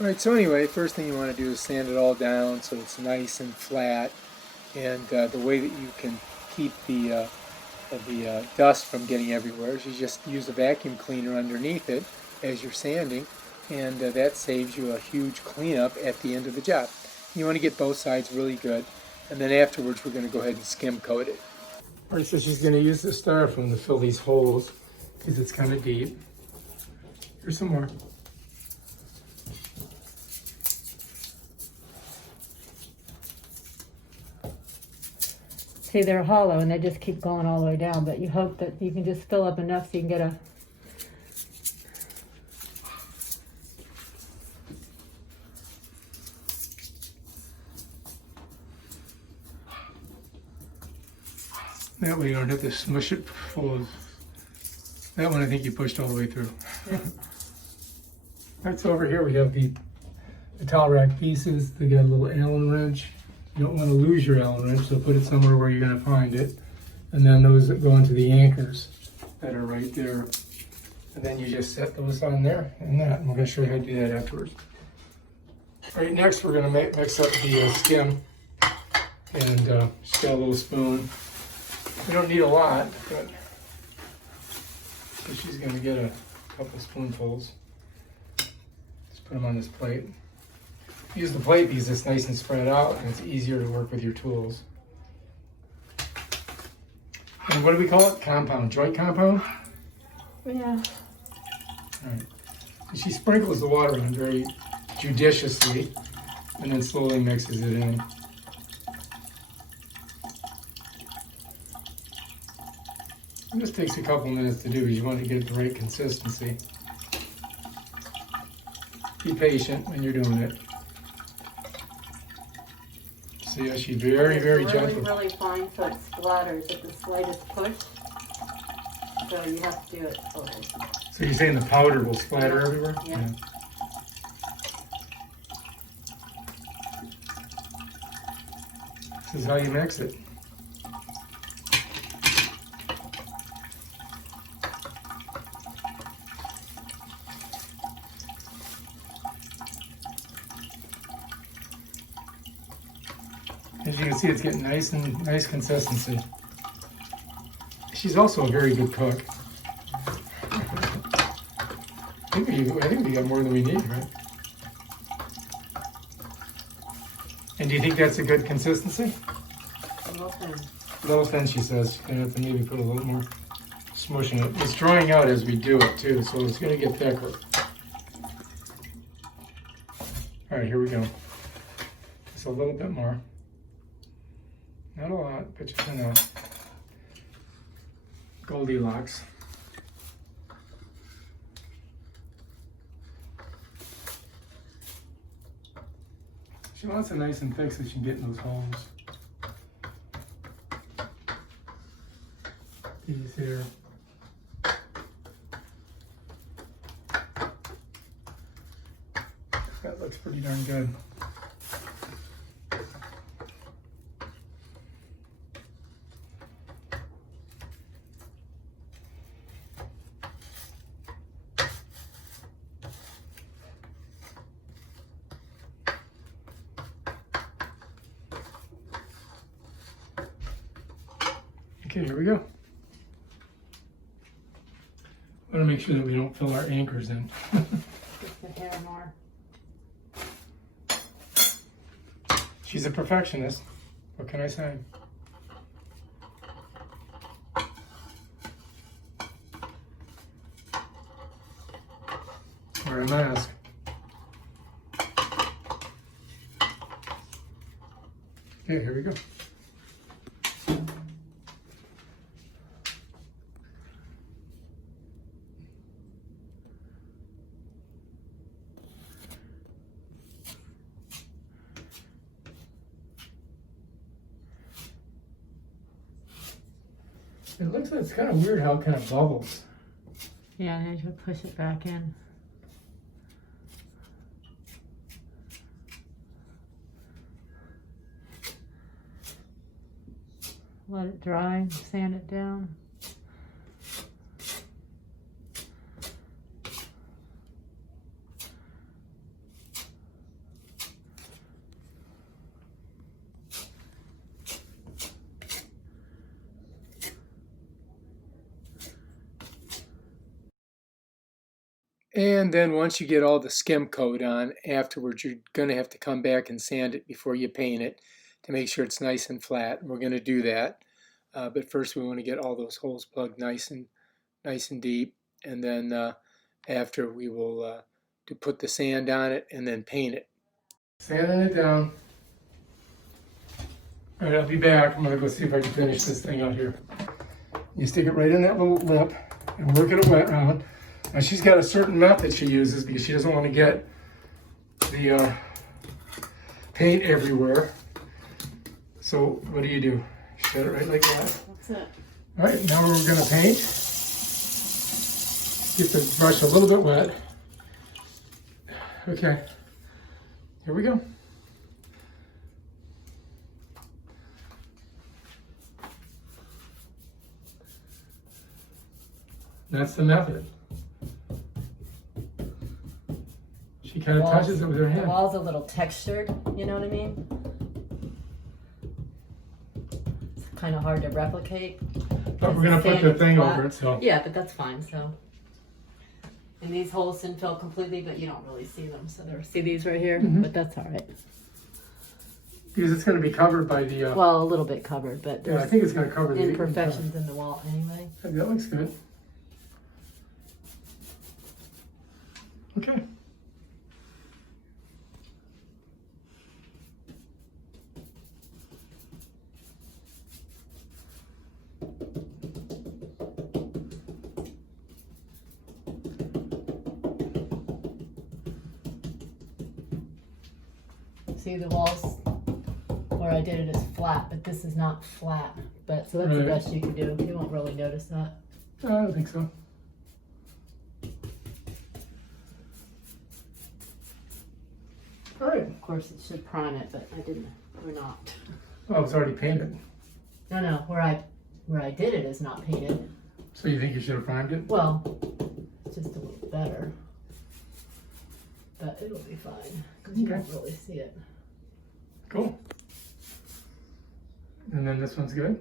Alright, so anyway, first thing you want to do is sand it all down so it's nice and flat. And the way that you can keep the dust from getting everywhere is you just use a vacuum cleaner underneath it as you're sanding, and that saves you a huge cleanup at the end of the job. You want to get both sides really good, and then afterwards we're going to go ahead and skim coat it. Alright, so she's going to use the styrofoam to fill these holes because it's kind of deep. Here's some more. See, they're hollow and they just keep going all the way down, but you hope that you can just fill up enough so you can get a... That way you don't have to smush it full of... That one I think you pushed all the way through. Yeah. That's over here. We have the towel rack pieces. They got a little Allen wrench. You don't want to lose your Allen wrench, so put it somewhere where you're going to find it. And then those that go into the anchors that are right there. And then you just set those on there and that. And we're going to show you how to do that afterwards. All right, next we're going to mix up the skim. And just got a little spoon. We don't need a lot, but so she's going to get a couple spoonfuls. Just put them on this plate. Use the plate because it's nice and spread out and it's easier to work with your tools. And what do we call it? Compound, joint compound? Yeah. All right. And she sprinkles the water on very judiciously and then slowly mixes it in. And this takes a couple minutes to do because you want to get the right consistency. Be patient when you're doing it. See how she's very, very gentle. Really fine so it splatters at the slightest push. So you have to do it slowly. So you're saying the powder will splatter everywhere? Yeah. This is how you mix it. As you can see, it's getting nice consistency. She's also a very good cook. I think we got more than we need, right? And do you think that's a good consistency? A little thin. A little thin, she says. She's gonna have to maybe put a little more smush in it. It's drying out as we do it too, so it's gonna get thicker. All right, here we go. Just a little bit more. Not a lot, but just enough. Goldilocks. She wants it nice and thick so she can get in those holes. These here. That looks pretty darn good. Okay, here we go. I want to make sure that we don't fill our anchors in. Just a hair more. She's a perfectionist. What can I say? Wear a mask. Okay, here we go. It looks like it's kind of weird how it kind of bubbles. Yeah, and you push it back in. Let it dry, sand it down. And then once you get all the skim coat on, afterwards you're going to have to come back and sand it before you paint it to make sure it's nice and flat. We're going to do that. But first we want to get all those holes plugged nice and deep. And then after we will put the sand on it and then paint it. Sanding it down. All right, I'll be back. I'm going to go see if I can finish this thing out here. You stick it right in that little lip and work it around. Now she's got a certain method she uses because she doesn't want to get the paint everywhere. So what do? Shut it right like that. That's it. All right, now we're going to paint. Get the brush a little bit wet. Okay, here we go. That's the method. She kind of touches it with her The hand. wall's a little textured, you know what I mean? It's kind of hard to replicate. But we're going to put the thing over it, so. Yeah, but that's fine, so. And these holes didn't fill completely, but you don't really see them. So see these right here? Mhm. But that's all right. Because it's going to be covered by the... Well, a little bit covered, but yeah, I there's think it's going to cover the... imperfections in the wall anyway. That looks good. Okay. See, the walls where I did it is flat, but this is not flat. But so that's the Right. best you can do. You won't really notice that. I don't think so. All right. Of course, it should prime it, but I didn't. We're not. Oh, it's already painted. No, where I did it is not painted. So you think you should have primed it? Well, it's just a little better, but it'll be fine because you Okay. don't really see it. Cool. And then this one's good?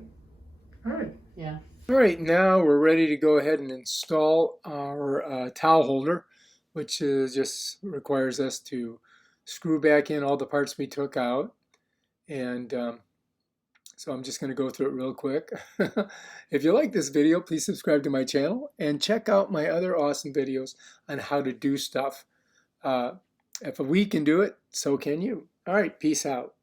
All right. Yeah. All right, now we're ready to go ahead and install our towel holder, which just requires us to screw back in all the parts we took out. And so I'm just going to go through it real quick. If you like this video, please subscribe to my channel and check out my other awesome videos on how to do stuff. If we can do it, so can you. All right, peace out.